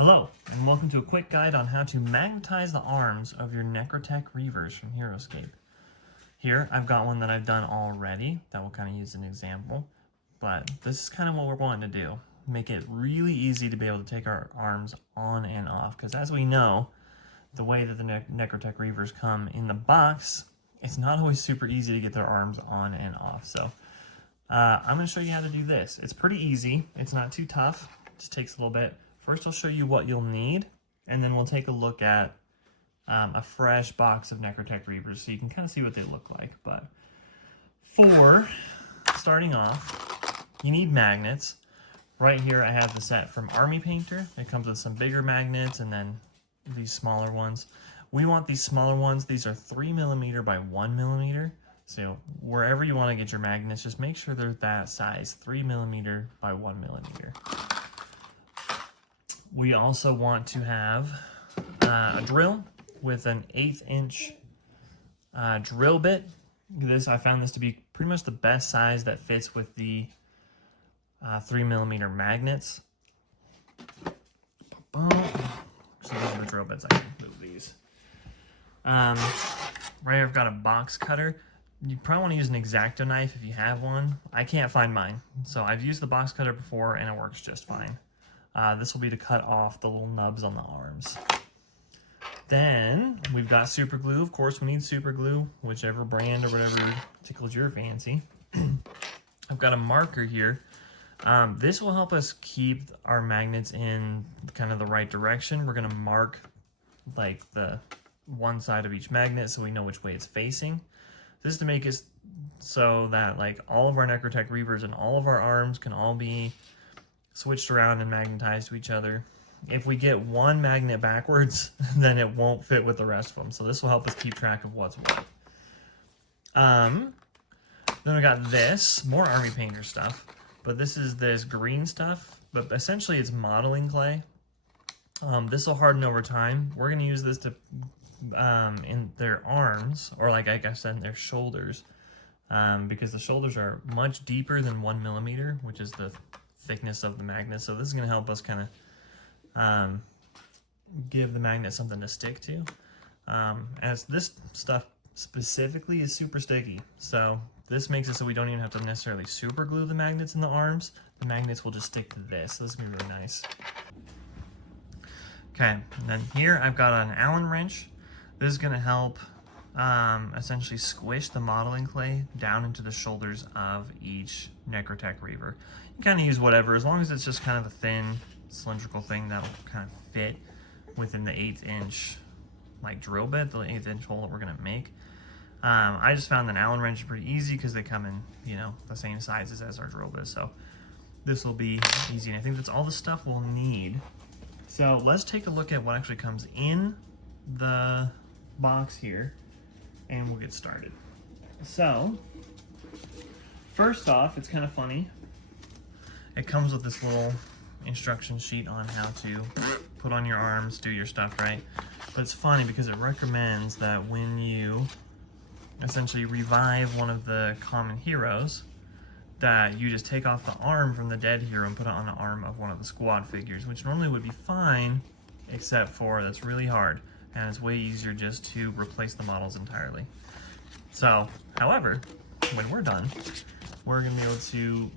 Hello, and welcome to a quick guide on how to magnetize the arms of your Necrotech Reavers from Heroscape. Here, I've got one that I've done already that we'll kind of use as an example, but this is kind of what we're wanting to do. Make it really easy to be able to take our arms on and off, because as we know, the way that the Necrotech Reavers come in the box, it's not always super easy to get their arms on and off. So I'm going to show you how to do this. It's pretty easy. It's not too tough. It just takes a little bit. First, I'll show you what you'll need, and then we'll take a look at a fresh box of Necrotech Reavers so you can kind of see what they look like. But for starting off, you need magnets. Right here, I have the set from Army Painter. It comes with some bigger magnets and then these smaller ones. We want these smaller ones. These are 3mm by 1mm. So wherever you want to get your magnets, just make sure they're that size, 3mm by 1mm. We also want to have a drill with an 1/8 inch drill bit. I found this to be pretty much the best size that fits with the 3mm magnets. So these are the drill bits. I can move these. Right here I've got a box cutter. You probably want to use an X-Acto knife if you have one. I can't find mine, so I've used the box cutter before and it works just fine. This will be to cut off the little nubs on the arms. Then we've got super glue. Of course, we need super glue, whichever brand or whatever tickles your fancy. I've got a marker here. This will help us keep our magnets in kind of the right direction. We're going to mark like the one side of each magnet so we know which way it's facing. This is to make it so that like all of our Necrotech Reavers and all of our arms can all be switched around and magnetized to each other. If we get one magnet backwards, then it won't fit with the rest of them. So this will help us keep track of what's what. Then we got this, more Army Painter stuff, but this is this green stuff, but essentially it's modeling clay. This will harden over time. We're going to use this to in their arms, or like I said, in their shoulders, because the shoulders are much deeper than 1mm, which is the thickness of the magnet. So this is going to help us kind of give the magnet something to stick to. As this stuff specifically is super sticky, so this makes it so we don't even have to necessarily super glue the magnets in the arms. The magnets will just stick to this. So this is going to be really nice. Okay, and then here I've got an Allen wrench. This is going to help essentially squish the modeling clay down into the shoulders of each Necrotech Reaver. You kind of use whatever, as long as it's just kind of a thin, cylindrical thing that'll kind of fit within the 1/8 inch like drill bit, the 1/8 inch hole that we're going to make. I just found that Allen wrench is pretty easy because they come in, you know, the same sizes as our drill bit. So this will be easy, and I think that's all the stuff we'll need. So let's take a look at what actually comes in the box here, and we'll get started. So first off, it's kind of funny. It comes with this little instruction sheet on how to put on your arms, do your stuff, right? But it's funny because it recommends that when you essentially revive one of the common heroes, that you just take off the arm from the dead hero and put it on the arm of one of the squad figures, which normally would be fine, except for that's really hard, and it's way easier just to replace the models entirely. So, however, when we're done, we're going to be able to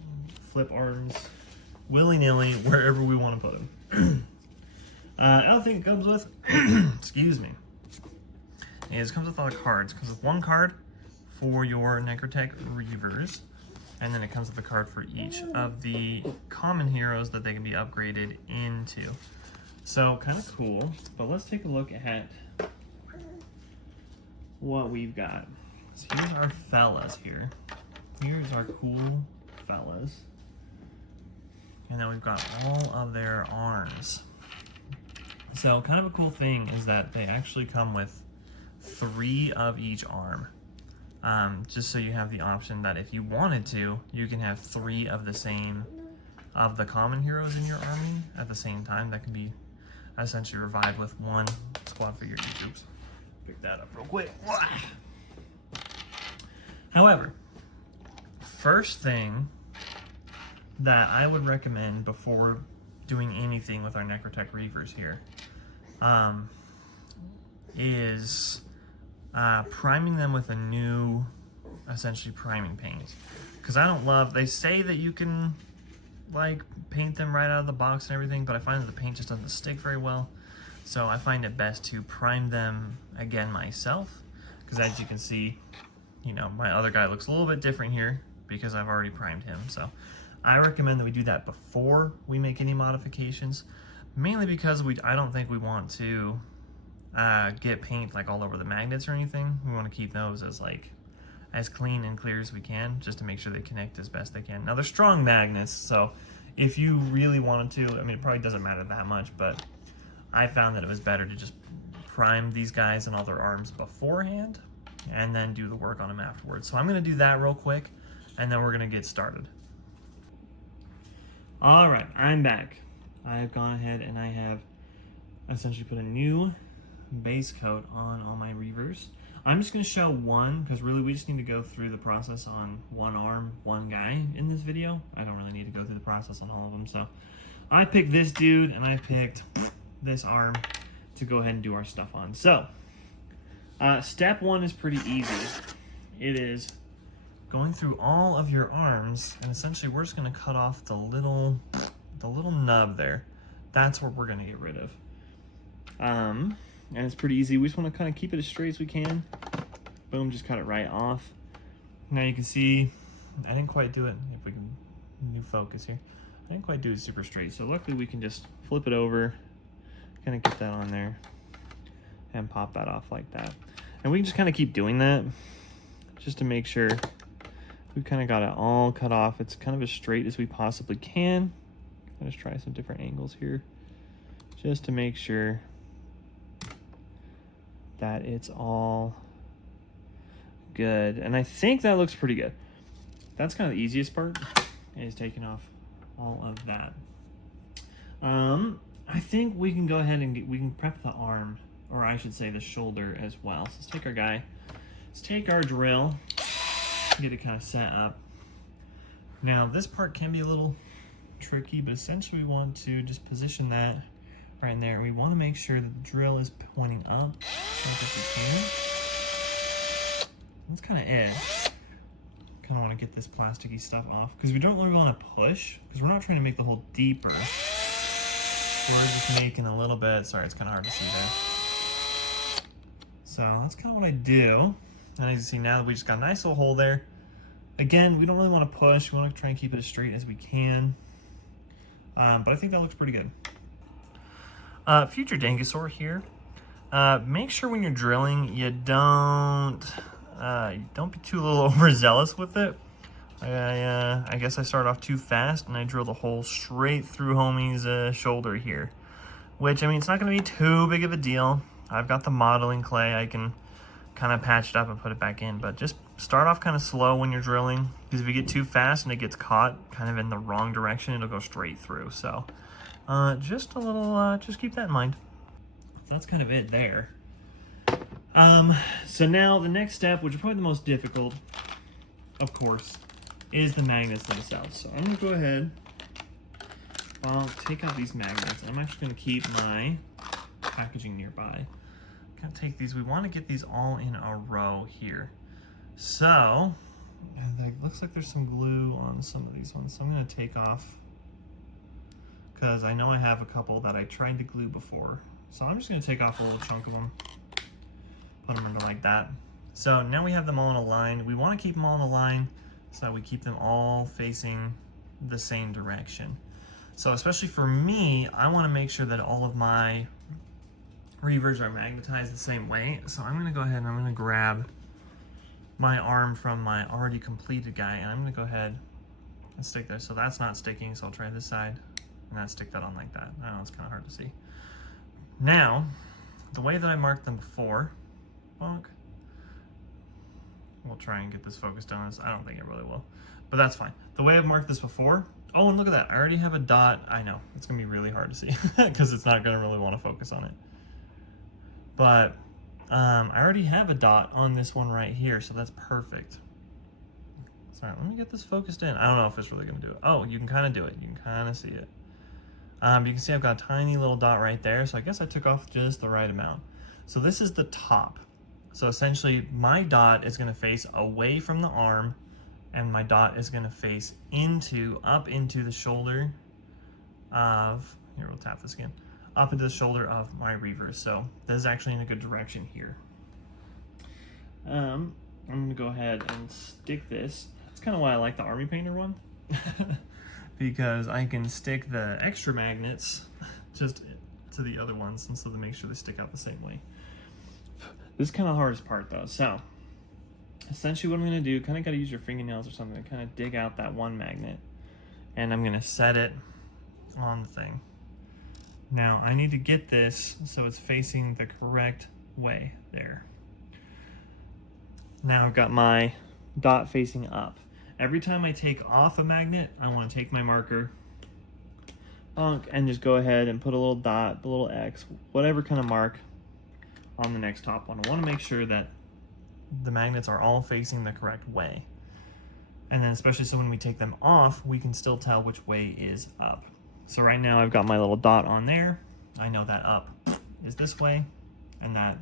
flip arms willy-nilly wherever we want to put them. Other thing it comes with, excuse me, is it comes with a lot of cards. It comes with one card for your Necrotech Reavers, and then it comes with a card for each of the common heroes that they can be upgraded into. So, kind of cool, but let's take a look at what we've got. So here's our fellas here. Here's our cool fellas. And then we've got all of their arms. So kind of a cool thing is that they actually come with 3 of each arm. Just so you have the option that if you wanted to, you can have 3 of the same, of the common heroes in your army at the same time. That can be essentially revived with one squad figure each. Oops. Pick that up real quick. However, first thing that I would recommend before doing anything with our Necrotech Reavers here, is priming them with a new, essentially priming paint. Because I don't love, they say that you can like paint them right out of the box and everything, but I find that the paint just doesn't stick very well. So I find it best to prime them again myself. Because as you can see, you know, my other guy looks a little bit different here because I've already primed him. So I recommend that we do that before we make any modifications, mainly because I don't think we want to get paint like all over the magnets or anything. We want to keep those as clean and clear as we can, just to make sure they connect as best they can. Now they're strong magnets, so if you really wanted to, I mean, it probably doesn't matter that much, but I found that it was better to just prime these guys and all their arms beforehand and then do the work on them afterwards. So I'm going to do that real quick and then we're going to get started. All right, I'm back. I have gone ahead and I have essentially put a new base coat on all my Reavers. I'm just going to show one because really we just need to go through the process on one arm, one guy in this video. I don't really need to go through the process on all of them. So I picked this dude and I picked this arm to go ahead and do our stuff on. So step one is pretty easy. It is going through all of your arms, and essentially we're just going to cut off the little nub there. That's what we're going to get rid of. And it's pretty easy. We just want to kind of keep it as straight as we can. Boom, just cut it right off. Now you can see I didn't quite do it. If we can new focus here, I didn't quite do it super straight. So luckily we can just flip it over, kind of get that on there, and pop that off like that. And we can just kind of keep doing that just to make sure we've kind of got it all cut off. It's kind of as straight as we possibly can. Let's try some different angles here just to make sure that it's all good. And I think that looks pretty good. That's kind of the easiest part, is taking off all of that. I think we can go ahead and we can prep the arm, or I should say the shoulder as well. So let's take our guy, let's take our drill, get it kind of set up. Now this part can be a little tricky, but essentially we want to just position that right in there. We want to make sure that the drill is pointing up as much as we can. That's kind of it. Kind of want to get this plasticky stuff off because we don't really want to push, because we're not trying to make the hole deeper. We're just making a little bit. Sorry, it's kind of hard to see there. So that's kind of what I do. And as you can see now, we just got a nice little hole there. Again, we don't really want to push. We want to try and keep it as straight as we can. But I think that looks pretty good. Future Dangosaur here. Make sure when you're drilling, you don't be too little overzealous with it. I guess I started off too fast and I drilled a hole straight through homie's shoulder here. Which, I mean, it's not going to be too big of a deal. I've got the modeling clay. I can kind of patch it up and put it back in. But just start off kind of slow when you're drilling, because if you get too fast and it gets caught kind of in the wrong direction, it'll go straight through. So just a little, just keep that in mind. So that's kind of it there. So now the next step, which is probably the most difficult, of course, is the magnets themselves. So I'm going to go ahead, I'll take out these magnets, and I'm actually going to keep my packaging nearby. Kind of take these, we want to get these all in a row here. So, it looks like there's some glue on some of these ones, so I'm going to take off, because I know I have a couple that I tried to glue before. So I'm just going to take off a little chunk of them, put them into like that. So now we have them all in a line. We want to keep them all in a line so that we keep them all facing the same direction. So especially for me, I want to make sure that all of my Reavers are magnetized the same way. So I'm going to go ahead and I'm going to grab my arm from my already completed guy, and I'm going to go ahead and stick there. So that's not sticking, so I'll try this side and then stick that on like that. I know it's kind of hard to see. Now, the way that I marked them before, bonk. We'll try and get this focused on this. I don't think it really will, but that's fine. The way I've marked this before, oh, and look at that. I already have a dot. I know, it's gonna be really hard to see because it's not gonna really want to focus on it. But I already have a dot on this one right here, so that's perfect. Sorry, let me get this focused in. I don't know if it's really gonna do it. Oh, you can kind of do it. You can kind of see it. You can see I've got a tiny little dot right there, so I guess I took off just the right amount. So this is the top. So essentially my dot is gonna face away from the arm, and my dot is gonna face up into the shoulder of, here we'll tap this again, up into the shoulder of my Reavers. So this is actually in a good direction here. I'm gonna go ahead and stick this. That's kind of why I like the Army Painter one. Because I can stick the extra magnets just to the other ones, and so to make sure they stick out the same way. This is kind of the hardest part though. So essentially what I'm gonna do, kind of gotta use your fingernails or something to kind of dig out that one magnet, and I'm gonna set it on the thing. Now I need to get this so it's facing the correct way there. Now I've got my dot facing up. Every time I take off a magnet, I want to take my marker and just go ahead and put a little dot, a little X, whatever kind of mark on the next top one. I want to make sure that the magnets are all facing the correct way. And then especially so when we take them off, we can still tell which way is up. So right now I've got my little dot on there. I know that up is this way, and that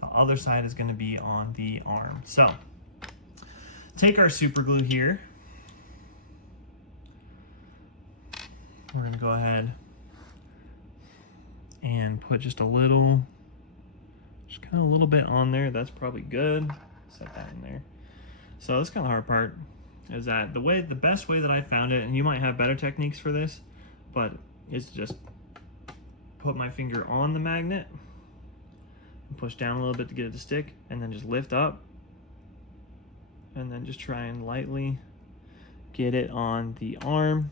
the other side is going to be on the arm. So take our super glue here. We're going to go ahead and put just kind of a little bit on there. That's probably good. Set that in there. So that's kind of the hard part, is that the best way that I found it, and you might have better techniques for this, but it's just put my finger on the magnet and push down a little bit to get it to stick, and then just lift up, and then just try and lightly get it on the arm.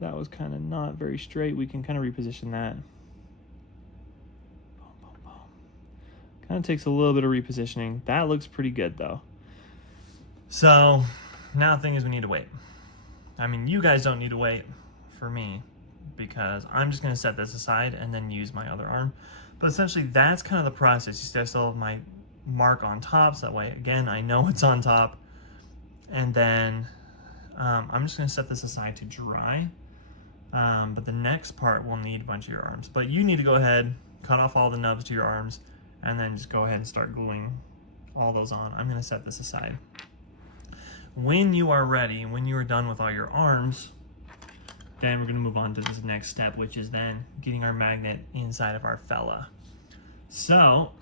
That was kind of not very straight. We can kind of reposition that. Kind of takes a little bit of repositioning. That looks pretty good though. So now the thing is, we need to wait. I mean, you guys don't need to wait for me, because I'm just going to set this aside and then use my other arm. But essentially that's kind of the process. You see I still have my mark on top, so that way again I know it's on top. And then I'm just going to set this aside to dry. But the next part will need a bunch of your arms. But you need to go ahead, cut off all the nubs to your arms, and then just go ahead and start gluing all those on. I'm going to set this aside. When you are ready, when you are done with all your arms, then we're going to move on to this next step, which is then getting our magnet inside of our fella. So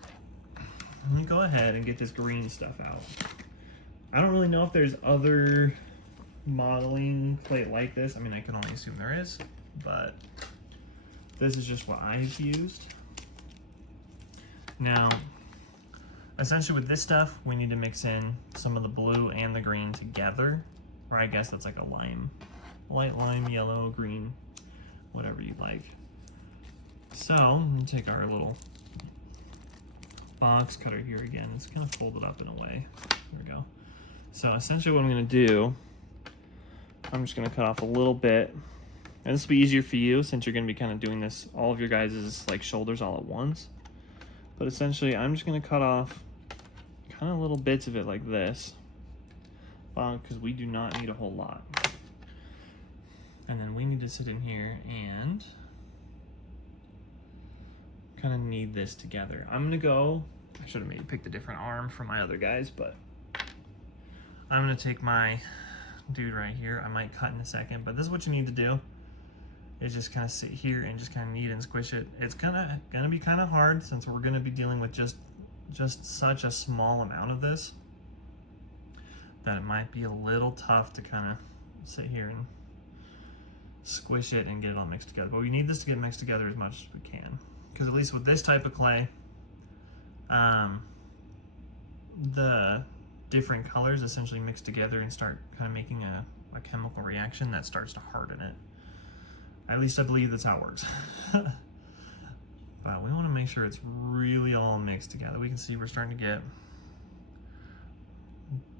let me go ahead and get this green stuff out. I don't really know if there's other modeling plate like this. I mean, I can only assume there is, but this is just what I've used. Now, essentially with this stuff, we need to mix in some of the blue and the green together, or I guess that's like a lime, light lime, yellow, green, whatever you'd like. So I'm gonna take our little box cutter here again. It's kind of folded up in a way. There we go. So essentially what I'm gonna do, I'm just gonna cut off a little bit, and this will be easier for you since you're gonna be kind of doing this, all of your guys' like shoulders all at once. But essentially I'm just gonna cut off kind of little bits of it like this, because we do not need a whole lot. And then we need to sit in here and kind of knead this together. I'm gonna go, I should have maybe picked a different arm for my other guys, but I'm gonna take my dude right here. I might cut in a second, but this is what you need to do, is just kind of sit here and just kind of knead and squish it. It's gonna be kind of hard since we're gonna be dealing with just such a small amount of this, that it might be a little tough to kind of sit here and squish it and get it all mixed together. But we need this to get mixed together as much as we can, because at least with this type of clay, the different colors essentially mix together and start kind of making a chemical reaction that starts to harden it. At least I believe that's how it works. But we want to make sure it's really all mixed together. We can see we're starting to get a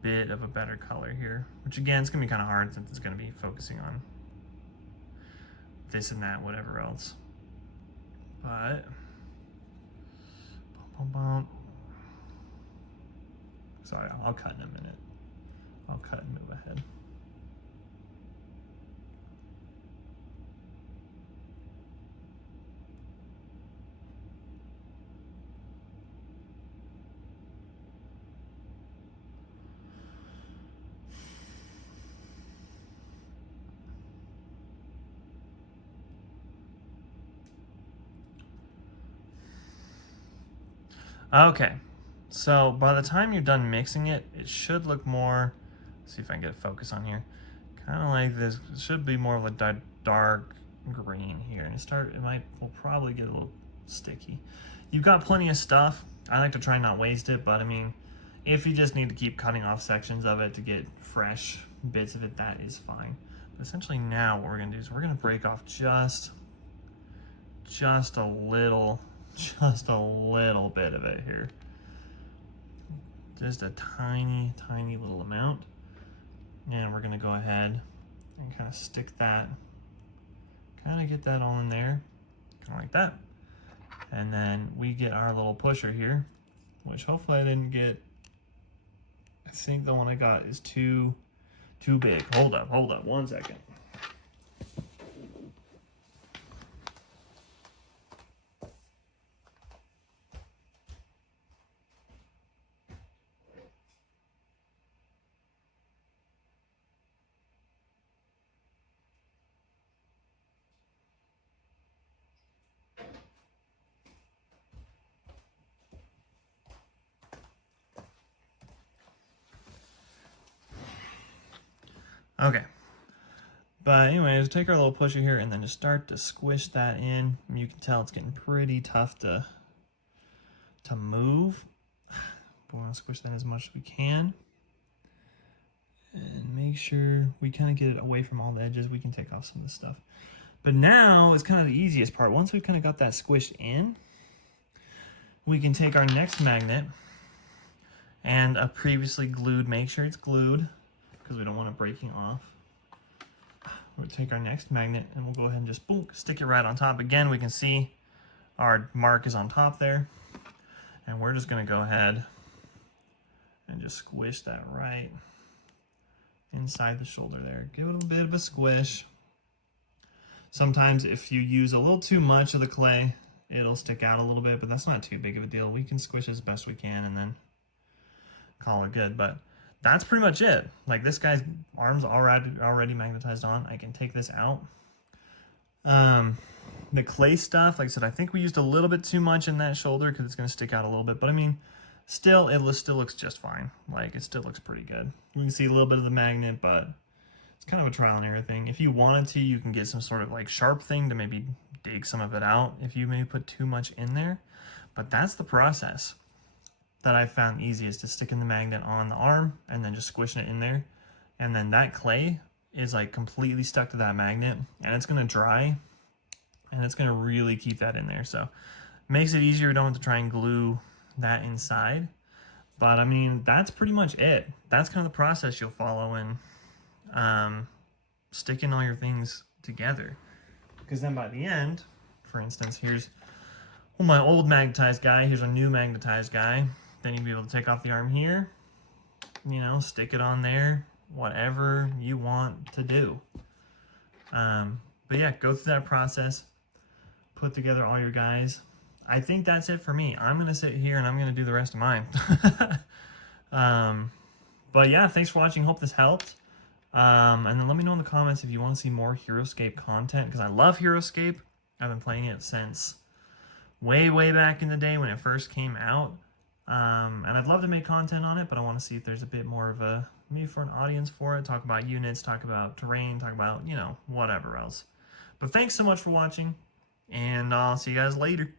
bit of a better color here, which again, it's going to be kind of hard since it's going to be focusing on this and that, whatever else. But sorry, I'll cut in a minute. I'll cut and move ahead. Okay, so by the time you're done mixing it, it should look more, let's see if I can get a focus on here, kind of like this. It should be more of a dark green here, and will probably get a little sticky. You've got plenty of stuff. I like to try not waste it, but I mean, if you just need to keep cutting off sections of it to get fresh bits of it, that is fine. But essentially now what we're gonna do is we're gonna break off just a little bit of it here. Just a tiny little amount. And we're gonna go ahead and kind of stick that, kind of get that all in there, kind of like that. And then we get our little pusher here, which hopefully I didn't get, I think the one I got is too big. Hold up 1 second. Okay, but anyways, take our little pusher here and then just start to squish that in. You can tell it's getting pretty tough to move. But we want to squish that as much as we can. And make sure we kind of get it away from all the edges. We can take off some of this stuff. But now is kind of the easiest part. Once we've kind of got that squished in, we can take our next magnet and a previously glued, make sure it's glued, because we don't want it breaking off. We'll take our next magnet and we'll go ahead and just boom, stick it right on top. Again, we can see our mark is on top there. And we're just gonna go ahead and just squish that right inside the shoulder there. Give it a bit of a squish. Sometimes if you use a little too much of the clay, it'll stick out a little bit, but that's not too big of a deal. We can squish as best we can and then call it good. But that's pretty much it. Like, this guy's arms already magnetized on. I can take this out. The clay stuff, like I said, I think we used a little bit too much in that shoulder because it's going to stick out a little bit. But I mean, still, it still looks just fine. Like, it still looks pretty good. We can see a little bit of the magnet, but it's kind of a trial and error thing. If you wanted to, you can get some sort of like sharp thing to maybe dig some of it out if you maybe put too much in there. But that's the process that I found easiest, to stick in the magnet on the arm and then just squishing it in there. And then that clay is like completely stuck to that magnet, and it's going to dry and it's going to really keep that in there. So makes it easier. You don't have to try and glue that inside. But I mean, that's pretty much it. That's kind of the process you'll follow in sticking all your things together. Because then by the end, for instance, here's my old magnetized guy. Here's a new magnetized guy. Then you'll be able to take off the arm here, you know, stick it on there, whatever you want to do. But yeah, go through that process, put together all your guys. I think that's it for me. I'm going to sit here and I'm going to do the rest of mine. But yeah, thanks for watching. Hope this helped. And then let me know in the comments if you want to see more Heroscape content, because I love Heroscape. I've been playing it since way back in the day when it first came out. And I'd love to make content on it, but I want to see if there's a bit more of a, maybe for an audience for it, talk about units, talk about terrain, talk about, you know, whatever else. But thanks so much for watching, and I'll see you guys later.